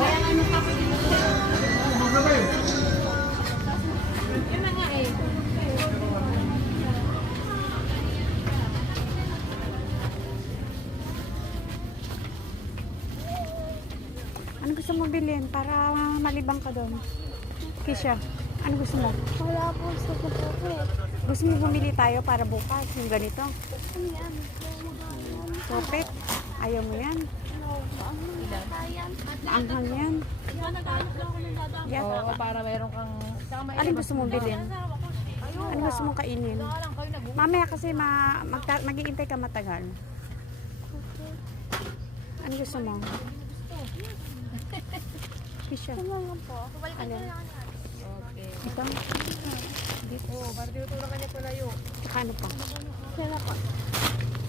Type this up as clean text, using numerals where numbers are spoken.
Yun na nga eh. Ano gusto mo bilhin para malibang ka doon? Kisha, ano gusto mo? Wala po sa po eh. Gusto mo bumili tayo para bukas yung ganito? Ano yan? Topet? Ayaw mo yan? Ayan. Maanghang yan. Yes. Oo, para meron kang... Alin gusto mong bilhin? Ano gusto mong kainin? Mamaya kasi mag-iintay ka matagal. Ano gusto mo? Kisha. Ano nga po? Alin? Okay. Ito? Oo, para tinutulong ka niya palayo. Tsaka ano pa? Kaya po.